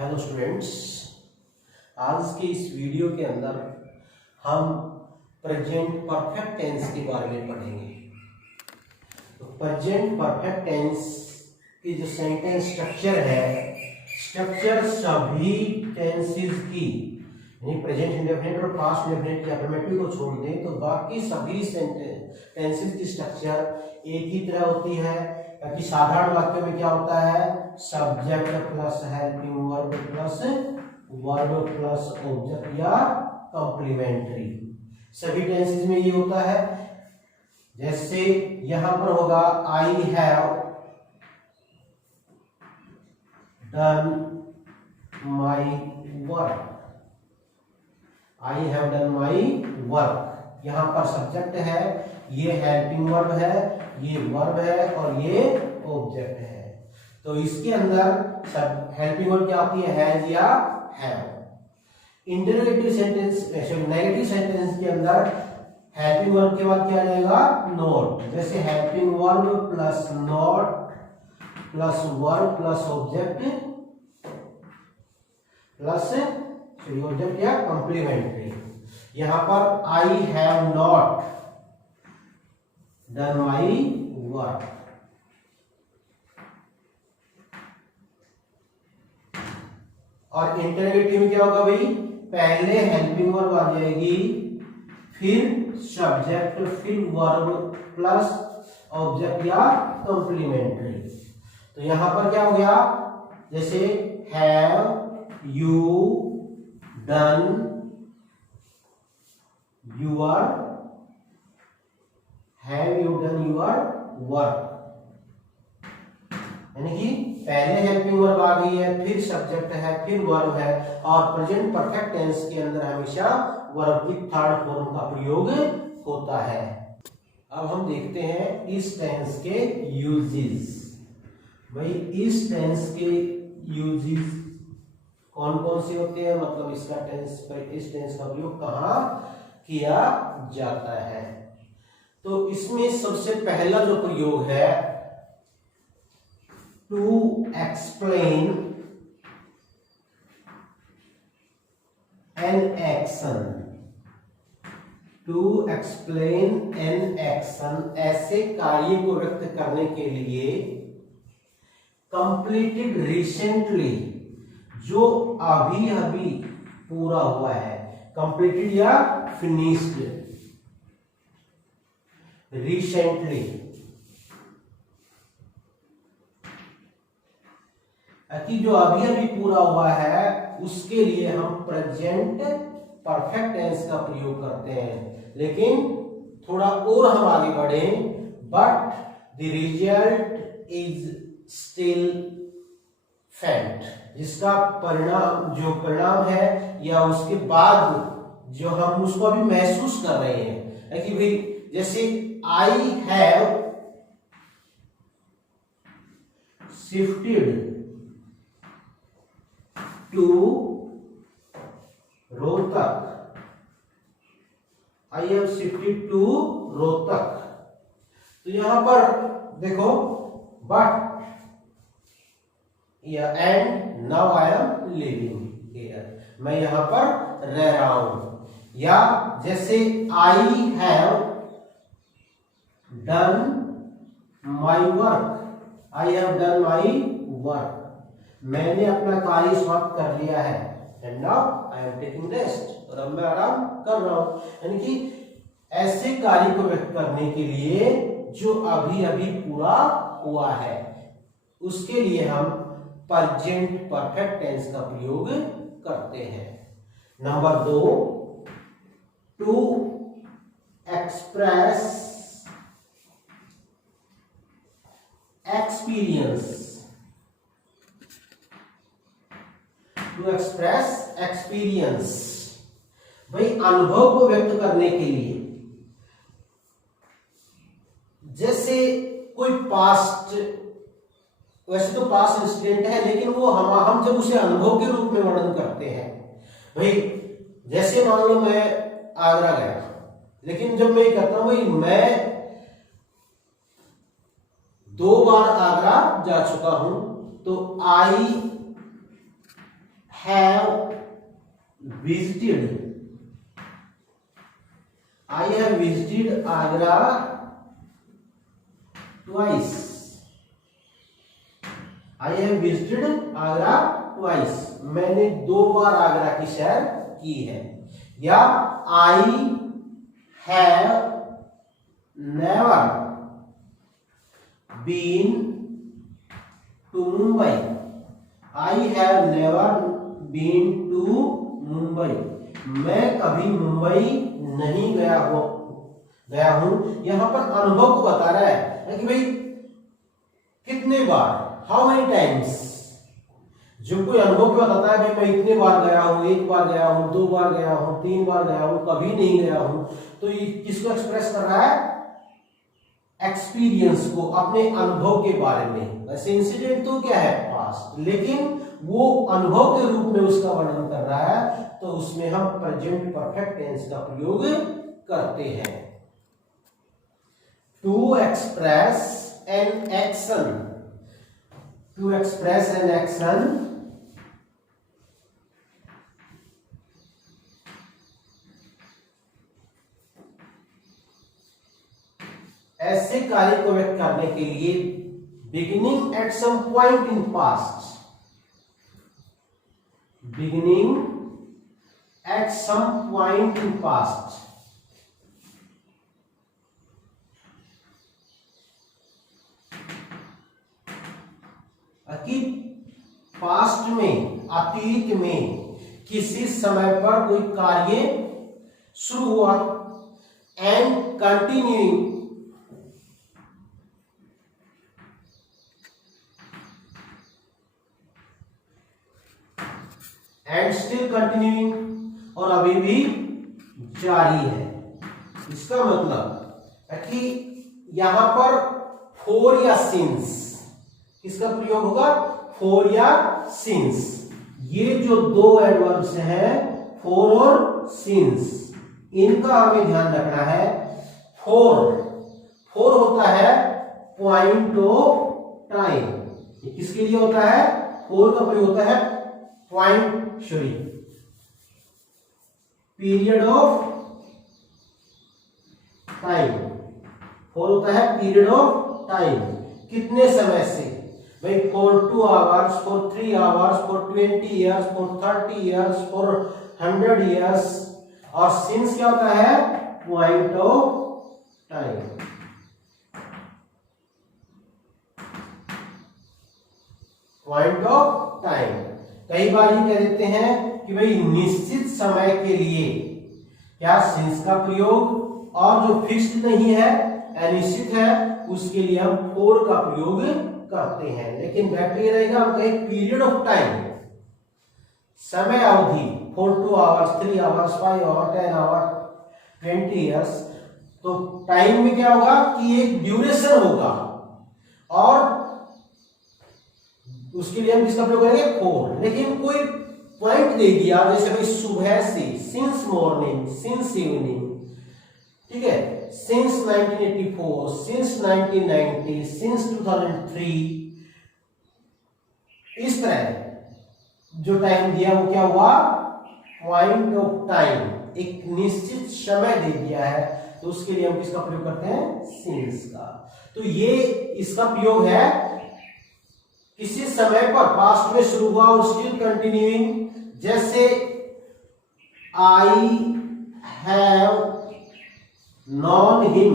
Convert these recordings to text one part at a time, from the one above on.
Hello students, आज के इस वीडियो के अंदर हम प्रेजेंट परफेक्ट टेंस के बारे में पढ़ेंगे। तो प्रेजेंट परफेक्ट टेंस की जो सेंटेंस स्ट्रक्चर है, स्ट्रक्चर सभी टेंसेस की यानी प्रेजेंट इंडेफिनिट और पास्ट इंडेफिनिट के अफर्मेटिव को छोड़ दें तो बाकी सभी टेंसेस की स्ट्रक्चर एक ही तरह होती है। कि साधारण वाक्य में क्या होता है, subject plus helping verb plus verb plus object या कॉम्प्लीमेंट्री, सभी टेंसेस में ये होता है। जैसे यहां पर होगा आई have done my work, I have done my work, यहां पर सब्जेक्ट है, ये हेल्पिंग वर्ब है, ये वर्ब है और ये ऑब्जेक्ट है। तो इसके अंदर सब हेल्पिंग वर्ब क्या होती है, हैज या have. Interrogative sentence negative sentence के अंदर हेल्पिंग वर्ब के बाद क्या आ जाएगा, नॉट। जैसे helping verb plus not plus verb plus object plus object या कॉम्प्लीमेंट्री। यहां पर I have not done my work, और इंटरोगेटिव में क्या होगा भाई, पहले हेल्पिंग वर्ब आ जाएगी, फिर सब्जेक्ट, फिर वर्ब प्लस ऑब्जेक्ट या कॉम्प्लीमेंट्री। तो यहां पर क्या हो गया, जैसे have you done your, have you done your work, यानी कि पहले हेल्पिंग वर्ब आ गई है, फिर सब्जेक्ट है, फिर वर्ब है। और प्रेजेंट परफेक्ट टेंस के अंदर हमेशा वर्ब की थर्ड फॉर्म का प्रयोग होता है। अब हम देखते हैं इस टेंस के यूजेस। भाई इस टेंस के यूजेस कौन कौन से होते हैं, मतलब इसका टेंस, इस टेंस का प्रयोग कहां किया जाता है। तो इसमें सबसे पहला जो प्रयोग है, to explain an action, to explain an action, ऐसे कार्य को व्यक्त करने के लिए, कंप्लीटेड रिसेंटली, जो अभी अभी पूरा हुआ है, कंप्लीटेड या फिनिश्ड, रिसेंटली, कि जो अभी अभी पूरा हुआ है उसके लिए हम प्रेजेंट परफेक्ट टेंस का प्रयोग करते हैं। लेकिन थोड़ा और हम आगे बढ़े, but the result is still felt, जिसका परिणाम, जो परिणाम है या उसके बाद जो हम उसको अभी महसूस कर रहे हैं, कि भाई जैसे I have shifted to Rohtak, I have shifted to Rohtak. तो यहां पर देखो, बट या and now I am living here, मैं यहां पर रह रहा हूं। या जैसे I have done my work, I have done my work, मैंने अपना कार्य समाप्त कर लिया है, and now I am taking rest, और अब मैं आराम कर रहा हूं। यानी कि ऐसे कार्य को व्यक्त करने के लिए जो अभी अभी पूरा हुआ है, उसके लिए हम प्रेजेंट परफेक्ट टेंस का प्रयोग करते हैं। Number 2, to express experience, to express experience, भाई अनुभव को व्यक्त करने के लिए। जैसे कोई पास्ट, वैसे तो पास्ट इंसिडेंट है, लेकिन वो हम जब उसे अनुभव के रूप में वर्णन करते हैं, भाई जैसे मान लो मैं आगरा गया, लेकिन जब मैं कहता हूं भाई मैं 2 बार आगरा जा चुका हूं, तो आई visited. I have visited Agra twice. I have visited Agra twice. मैंने 2 बार आगरा की सैर की है. या I have never been to Mumbai. I have never been to Mumbai. मैं कभी मुंबई नहीं गया हूं. यहां पर अनुभव को बता रहा है कि भाई कितने बार, हाउ मेनी टाइम्स. जो कोई अनुभव को बताता है भाई मैं इतने बार गया हूं, 1 बार गया हूं, 2 बार गया हूं, 3 बार गया हूं, कभी नहीं गया हूं, तो ये किसको एक्सप्रेस कर रहा है? एक्सपीरियंस को, अपने अनुभव के बारे में. वैसे इंसिडेंट तो क्या है? पास्ट, लेकिन वो अनुभव के रूप में उसका वर्णन कर रहा है, तो उसमें हम प्रेजेंट परफेक्ट टेंस का प्रयोग करते हैं. To express an action. To express an action ऐसे कार्य को व्यक्त करने के लिए beginning at some point in past. Beginning at some point in past. कि पास्ट में, अतीत में किसी समय पर कोई कार्य शुरू हुआ. And continuing, and still continuing, और अभी भी जारी है. इसका मतलब है कि यहां पर फोर या सिंस, किसका प्रयोग होगा? फोर या सिंस. ये जो 2 एडवर्ब्स हैं, फोर और सिंस, इनका हमें ध्यान रखना है. फोर होता है पॉइंट ऑफ टाइम. ये किसके लिए होता है? फोर का प्रयोग होता है पीरियड ऑफ टाइम. फोर होता है पीरियड ऑफ टाइम. कितने समय से? भाई for 2 hours, for 3 hours, for 20 years, for 30 years, for 100 years. और सिंस क्या होता है? Point of time. Point of time. कई बार ये कह देते हैं कि भाई निश्चित समय के लिए क्या सिंस का प्रयोग, और जो फिक्स्ड नहीं है, अनिश्चित है, उसके लिए हम फोर का प्रयोग करते हैं. लेकिन बेटर ये रहेगा हम कहें पीरियड ऑफ टाइम, समय अवधि, for 2 hours, 3 hours, 5 hours, 10 hours, 20 years. तो टाइम में क्या होगा कि एक ड्यूरेशन होगा, और उसके लिए हम किसका प्रयोग करेंगे? फोर. लेकिन कोई पॉइंट दे दिया, जैसे भाई सुबह से, सिंस मॉर्निंग, सिंस इवनिंग, ठीक है, सिंस 1984, सिंस 1990, सिंस 2003. इस तरह जो टाइम दिया वो क्या हुआ? Point of time. एक निश्चित समय दे दिया है, तो उसके लिए हम किसका प्रयोग करते हैं? सिंस का. तो ये इसका प्रयोग है किसी समय पर, पास्ट में शुरू हुआ और स्टिल कंटिन्यूइंग. जैसे I have non him.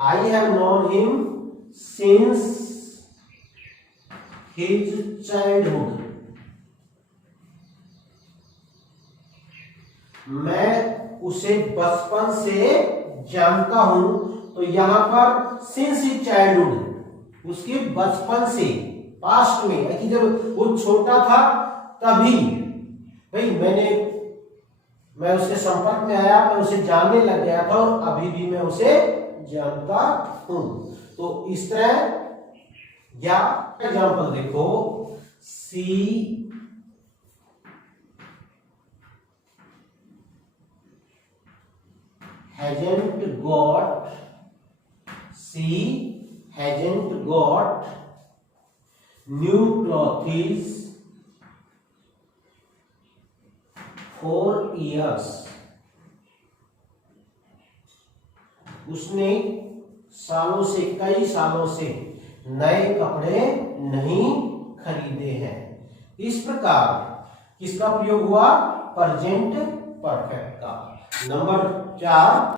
I have non him since his childhood. मैं उसे बचपन से जानता हूं. तो यहां पर सिंस हिज चाइल्डहुड, उसके बचपन से, पास्ट में है कि जब वो छोटा था तभी भाई मैं उसके संपर्क में आया, मैं उसे जानने लग गया था, और अभी भी मैं उसे जानता हूं. तो इस तरह. या एग्जांपल देखो, सी hasn't got new clothes 4 years। उसने सालों से, कई सालों से नए कपड़े नहीं खरीदे हैं। इस प्रकार किसका प्रयोग हुआ? प्रेजेंट परफेक्ट का। Number 4,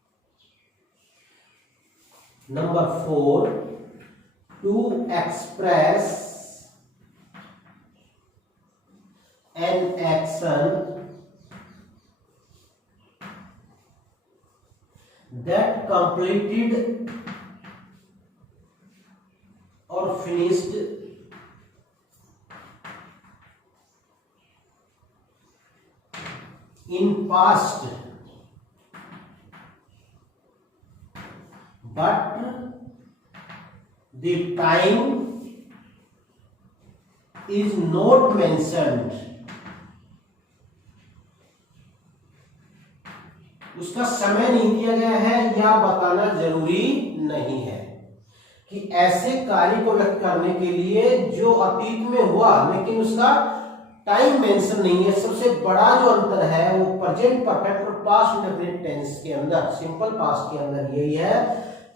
number 4, to express an action that completed or finished in past but the time is not mentioned। उसका समय नहीं दिया गया है या बताना जरूरी नहीं है कि ऐसे कार्य को व्यक्त करने के लिए जो अतीत में हुआ लेकिन उसका टाइम मेंशन नहीं है। सबसे बड़ा जो अंतर है वो प्रेजेंट परफेक्ट और पास्ट इंडेफिनिट टेंस के अंदर, सिंपल पास्ट के अंदर यही है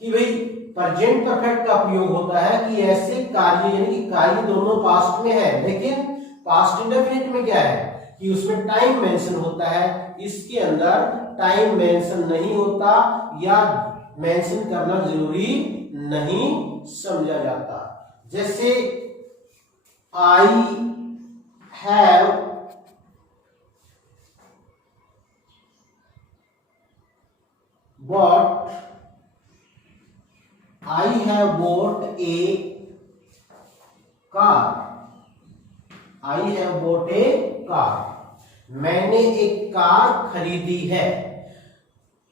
कि भाई प्रेजेंट परफेक्ट का प्रयोग होता है कि ऐसे कार्य, यानी कि कार्य दोनों पास्ट में है लेकिन पास्ट इंडेफिनिट में क्या है कि उसमें टाइम मेंशन होता है। इसके अंदर टाइम मेंशन नहीं होता या मेंशन करना जरूरी नहीं समझा जाता। जैसे I have bought, I have bought A car, I have bought A car, मैंने एक कार खरीदी है।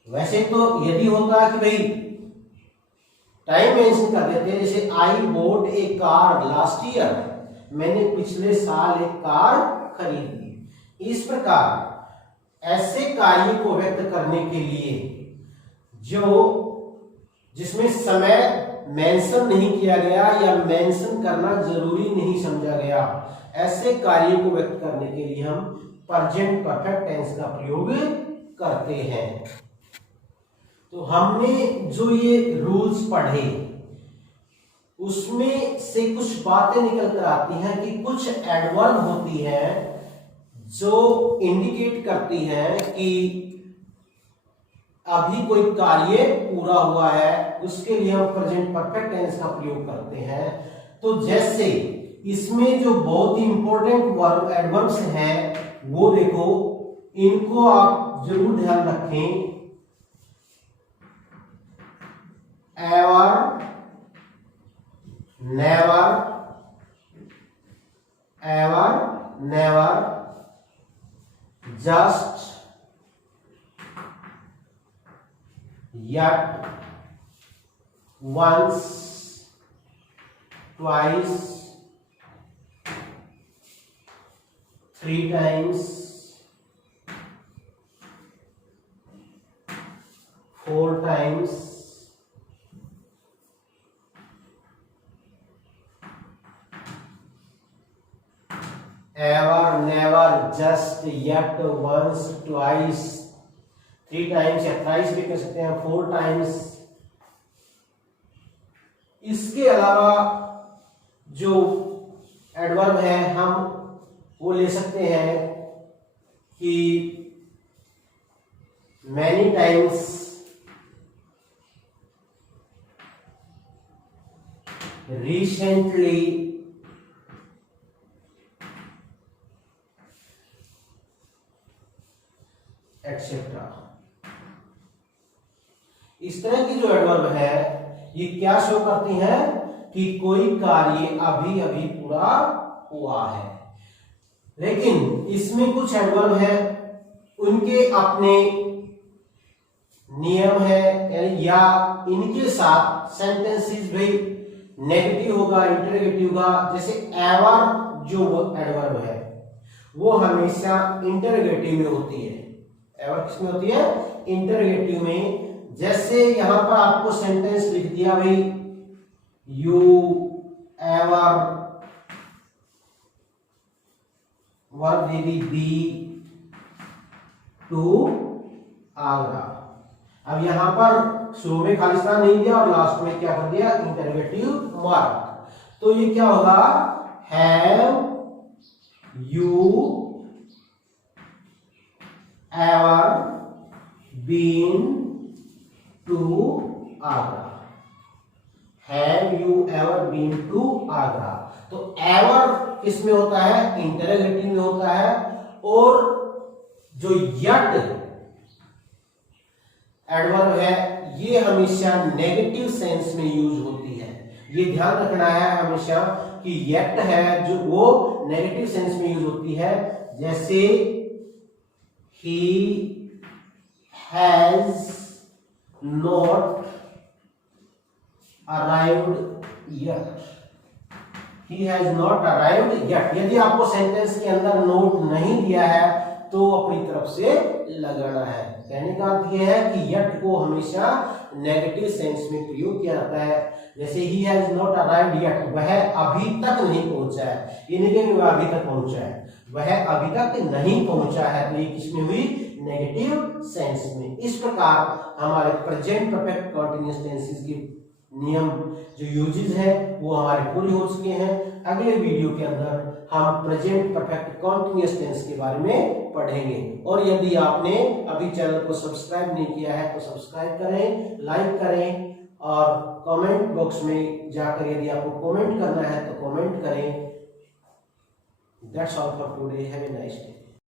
वैसे तो यदि होता कि भाई टाइम मेंशन कर देते, जैसे आई बोट ए कार लास्ट ईयर, मैंने पिछले साल एक कार खरीदी। इस प्रकार ऐसे कार्य को व्यक्त करने के लिए जिसमें समय मेंशन नहीं किया गया या मेंशन करना जरूरी नहीं समझा गया, ऐसे कार्य को व्यक्त करने के लिए हम प्रेजेंट परफेक्ट टेंस का प्रयोग करते हैं। तो हमने जो ये रूल्स पढ़े उसमें से कुछ बातें निकल कर आती हैं कि कुछ एडवर्ब होती हैं जो इंडिकेट करती हैं कि अभी कोई कार्य पूरा हुआ है, उसके लिए हम प्रेजेंट परफेक्ट टेंस का प्रयोग करते हैं। तो जैसे इसमें जो बहुत ही इंपॉर्टेंट वर्ब एडवर्ब्स हैं वो देखो, इनको आप जरूर ध्यान रखें। Ever, never, ever, never, just, yet, once, twice, 3 times, 4 times, ever, never, just, yet, once, twice, 3 times या thrice भी कह सकते हैं, 4 times। इसके अलावा जो एडवर्ब है हम वो ले सकते हैं कि many times, recently, एक्सेट्रा। इस तरह की जो एडवर्ब है ये क्या शो करती हैं कि कोई कार्य अभी अभी पूरा हुआ है। लेकिन इसमें कुछ एडवर्ब है उनके अपने नियम है, या इनके साथ सेंटेंसेस भी नेगेटिव होगा, इंटरोगेटिव होगा। जैसे एवर जो एडवर्ब है वो हमेशा इंटरोगेटिव में होती है। एवर किसमें होती है? इंटरोगेटिव में। जैसे यहां पर आपको सेंटेंस लिख दिया भाई, यू एवर यदि बी टू आगरा। अब यहां पर शुरू में खाली स्थान नहीं दिया और लास्ट में क्या कर दिया, इंटरोगेटिव मार्क। तो ये क्या होगा, have you ever been to Agra, have you ever been to Agra. तो एवर किस में होता है, इंटरोगेटिव में होता है, और जो यट एडवर्ब है ये हमेशा नेगेटिव सेंस में यूज होती है। ये ध्यान रखना है हमेशा कि येट है जो वो नेगेटिव सेंस में यूज होती है। जैसे he has not arrived yet, he has not arrived yet. यदि आपको सेंटेंस के अंदर नोट नहीं दिया है तो अपनी तरफ से लगाना है। कहने का अर्थ यह है कि यट को हमेशा नेगेटिव सेंस में प्रयोग किया जाता है। जैसे he has not arrived yet, वह अभी तक नहीं पहुंचा है, ये नहीं कि वह अभी तक पहुंचा है, वह अभी तक नहीं पहुंचा है। तो ये किसमें हुई, नेगेटिव सेंस में। इस प्रकार हमारे प्रेजेंट परफेक्ट कंटीन्यूअस टेंसेस के नियम जो यूजेस है वो हमारे पूरे हो चुके हैं। अगले वीडियो के अंदर हम प्रेजेंट परफेक्ट कंटीन्यूअस टेंस के बारे में पढ़ेंगे। और यदि आपने अभी चैनल को सब्सक्राइब नहीं किया है तो सब्सक्राइब करें, लाइक करें, और कमेंट बॉक्स में जाकर यदि आपको कमेंट करना है तो कमेंट करें। That's all for today, have a nice day.